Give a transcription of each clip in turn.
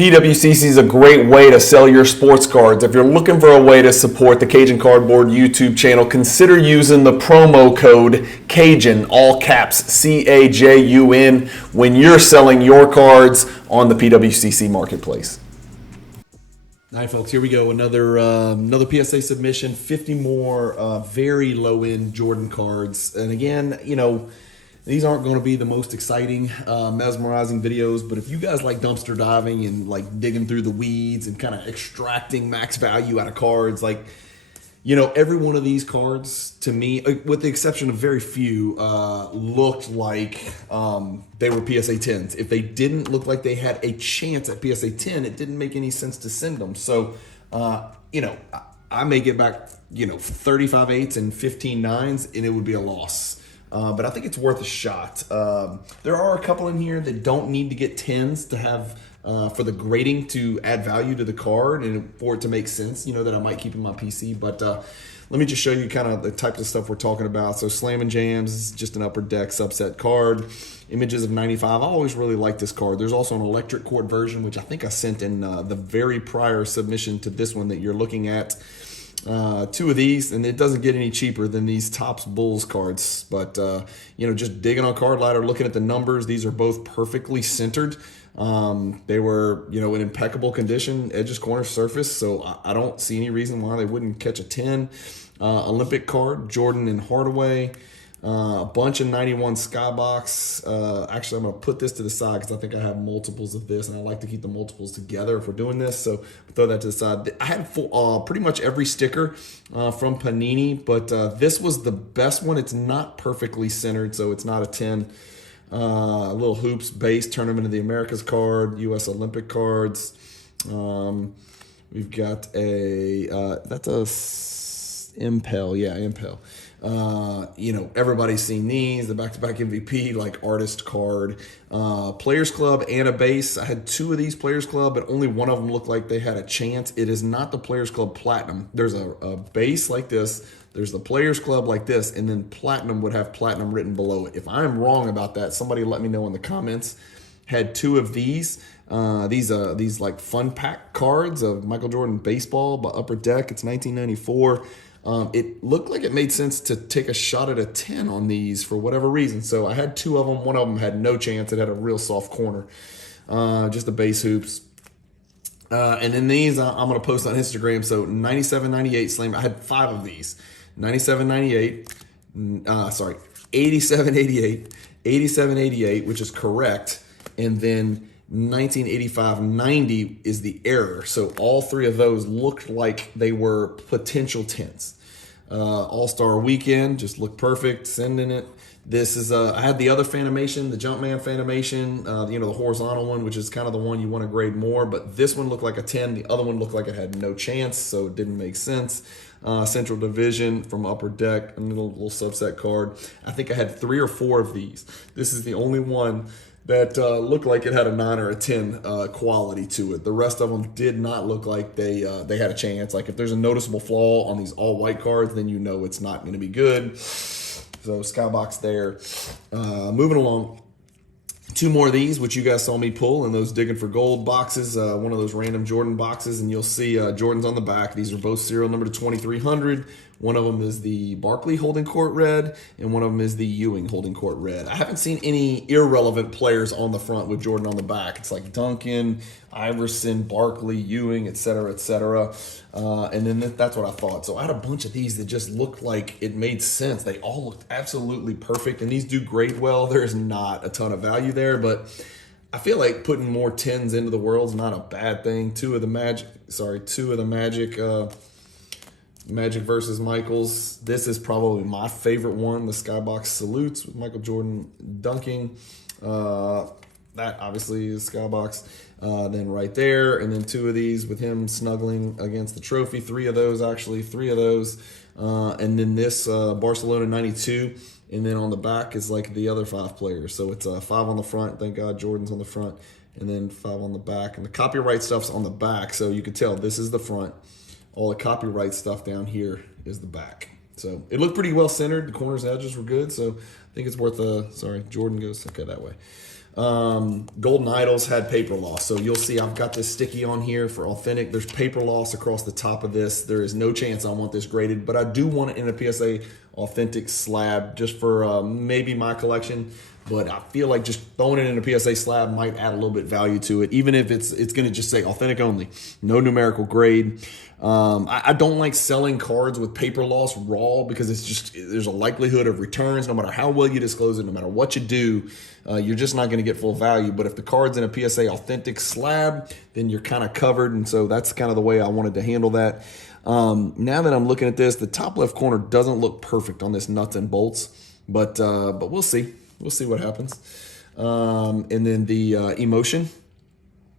PWCC is a great way to sell your sports cards. If you're looking for a way to support the Cajun Cardboard YouTube channel, consider using the promo code Cajun, all caps, CAJUN, when you're selling your cards on the PWCC marketplace. All right, folks, here we go. Another PSA submission, 50 more very low-end Jordan cards. And again, you know, these aren't going to be the most exciting, mesmerizing videos, but if you guys like dumpster diving and like digging through the weeds and kind of extracting max value out of cards, like, you know, every one of these cards to me, with the exception of very few, looked like they were PSA 10s. If they didn't look like they had a chance at PSA 10, it didn't make any sense to send them. So, you know, I may get back, you know, 35 8s and 15 9s, and it would be a loss. But I think it's worth a shot. There are a couple in here that don't need to get 10s to have for the grading to add value to the card and for it to make sense, you know, that I might keep in my PC. But let me just show you kind of the types of stuff we're talking about. So Slam and Jams is just an upper deck subset card. Images of 95. I always really like this card. There's also an electric court version, which I think I sent in the very prior submission to this one that you're looking at. Two of these, and it doesn't get any cheaper than these Topps Bulls cards. But you know, just digging on Card Ladder, looking at the numbers, these are both perfectly centered. They were, you know, in impeccable condition, edges, corner, surface. So I don't see any reason why they wouldn't catch a 10. Olympic card, Jordan and Hardaway. A bunch of 91 Skybox. Actually, I'm going to put this to the side because I think I have multiples of this, and I like to keep the multiples together if we're doing this. So throw that to the side. I had pretty much every sticker from Panini, but this was the best one. It's not perfectly centered, so it's not a 10. Little hoops base, Tournament of the Americas card, U.S. Olympic cards. We've got that's a Impel, yeah, Impel. You know, everybody's seen these, the back-to-back MVP, like artist card, Players Club and a base. I had two of these Players Club, but only one of them looked like they had a chance. It is not the Players Club Platinum. There's a base like this, there's the Players Club like this, and then Platinum would have Platinum written below it. If I'm wrong about that, somebody let me know in the comments. Had two of these like fun pack cards of Michael Jordan baseball by Upper Deck. It's 1994. It looked like it made sense to take a shot at a 10 on these for whatever reason. So I had two of them. One of them had no chance. It had a real soft corner. Just the base hoops. And then these I'm going to post on Instagram. So 97, 98 Slam. I had five of these. 97, 98. 87, 88. 87, 88, which is correct. And then 1985-90 is the error. So all three of those looked like they were potential 10s. All-Star Weekend just looked perfect, sending it. This is I had the other Fanimation, the Jumpman Fanimation, you know, the horizontal one, which is kind of the one you want to grade more, but this one looked like a 10. The other one looked like it had no chance, so it didn't make sense. Central Division from Upper Deck, a little subset card. I think I had 3 or 4 of these. This is the only one that looked like it had a 9 or a 10 quality to it. The rest of them did not look like they had a chance. Like if there's a noticeable flaw on these all white cards, then you know it's not going to be good. So Skybox there. Moving along. 2 more of these, which you guys saw me pull in those Digging for Gold boxes, one of those random Jordan boxes, and you'll see Jordan's on the back. These are both serial number to 2300. One of them is the Barkley Holding Court Red, and one of them is the Ewing Holding Court Red. I haven't seen any irrelevant players on the front with Jordan on the back. It's like Duncan, Iverson, Barkley, Ewing, etc., etc. And then that's what I thought. So I had a bunch of these that just looked like it made sense. They all looked absolutely perfect, and these do grade well. There's not a ton of value there, but I feel like putting more 10s into the world is not a bad thing. Two of the Magic versus Michaels. This is probably my favorite one, the Skybox Salutes with Michael Jordan dunking. That obviously is Skybox. Then right there, and then 2 of these with him snuggling against the trophy. 3 of those, actually, 3 of those. And then this Barcelona 92. And then on the back is like the other 5 players. So it's 5 on the front. Thank God Jordan's on the front. And then 5 on the back. And the copyright stuff's on the back. So you can tell this is the front. All the copyright stuff down here is the back. So it looked pretty well centered. The corners and edges were good. So I think it's worth sorry, Jordan goes, okay, that way. Golden Idols had paper loss. So you'll see I've got this sticky on here for authentic. There's paper loss across the top of this. There is no chance I want this graded, but I do want it in a PSA authentic slab just for maybe my collection. But I feel like just throwing it in a PSA slab might add a little bit value to it, even if it's going to just say authentic only, no numerical grade. I don't like selling cards with paper loss raw because it's just, there's a likelihood of returns no matter how well you disclose it, no matter what you do, you're just not going to get full value. But if the card's in a PSA authentic slab, then you're kind of covered. And so that's kind of the way I wanted to handle that. Now that I'm looking at this, the top left corner doesn't look perfect on this nuts and bolts, but we'll see. We'll see what happens. And then the Emotion,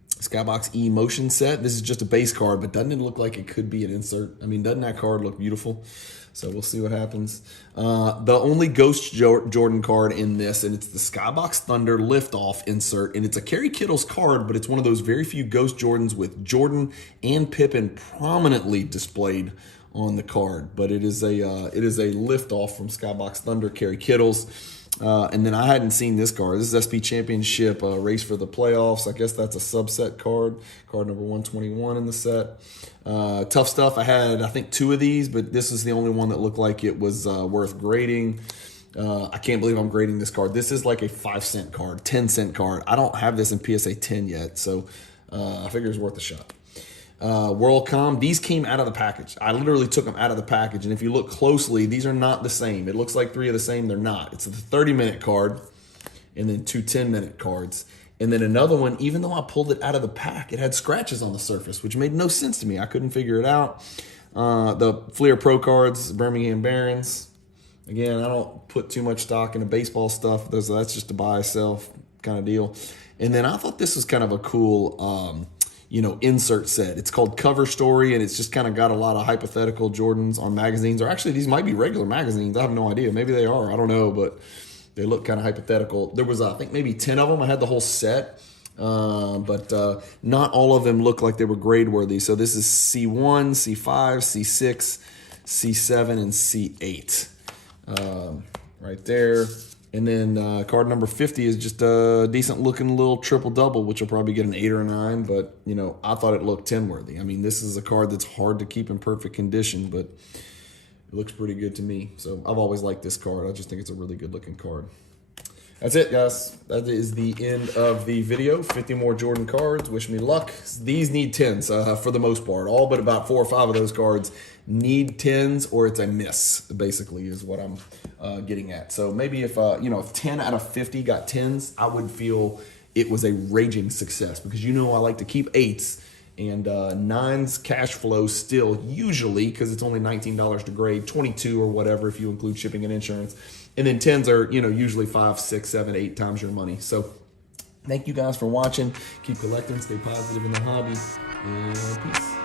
Skybox Emotion set. This is just a base card, but doesn't it look like it could be an insert? I mean, doesn't that card look beautiful? So we'll see what happens. The only Ghost Jordan card in this, and it's the Skybox Thunder Liftoff insert, and it's a Kerry Kittles card, but it's one of those very few Ghost Jordans with Jordan and Pippen prominently displayed on the card. But it is a liftoff from Skybox Thunder, Kerry Kittles. And then I hadn't seen this card. This is SP Championship Race for the Playoffs. I guess that's a subset card number 121 in the set. Tough Stuff. I had, I think, 2 of these, but this is the only one that looked like it was worth grading. I can't believe I'm grading this card. This is like a 5-cent card, 10-cent card. I don't have this in PSA 10 yet, so I figure it's worth a shot. WorldCom, these came out of the package. I literally took them out of the package, and if you look closely, these are not the same. It looks like 3 of the same. They're not. It's the 30-minute card and then 2 10-minute cards. And then another one, even though I pulled it out of the pack, it had scratches on the surface, which made no sense to me. I couldn't figure it out. The Fleer Pro cards, Birmingham Barons. Again, I don't put too much stock into baseball stuff. That's just a buy, sell kind of deal. And then I thought this was kind of a cool insert set. It's called Cover Story, and it's just kind of got a lot of hypothetical Jordans on magazines. Or actually, these might be regular magazines. I have no idea. Maybe they are. I don't know, but they look kind of hypothetical. There was, I think, maybe 10 of them. I had the whole set, but not all of them look like they were grade worthy. So this is C1, C5, C6, C7, and C8 right there. And then card number 50 is just a decent looking little triple double, which will probably get an 8 or a 9. But, I thought it looked 10 worthy. I mean, this is a card that's hard to keep in perfect condition, but it looks pretty good to me. So I've always liked this card. I just think it's a really good looking card. That's it, guys. That is the end of the video. 50 more Jordan cards. Wish me luck. These need 10s for the most part. All but about 4 or 5 of those cards need 10s, or it's a miss, basically, is what I'm getting at. So maybe if 10 out of 50 got 10s, I would feel it was a raging success, because I like to keep 8s, and 9s cash flow still usually, because it's only $19 to grade, 22 or whatever if you include shipping and insurance. And then 10s are, usually 5, 6, 7, 8 times your money. So thank you guys for watching. Keep collecting, stay positive in the hobby, and peace.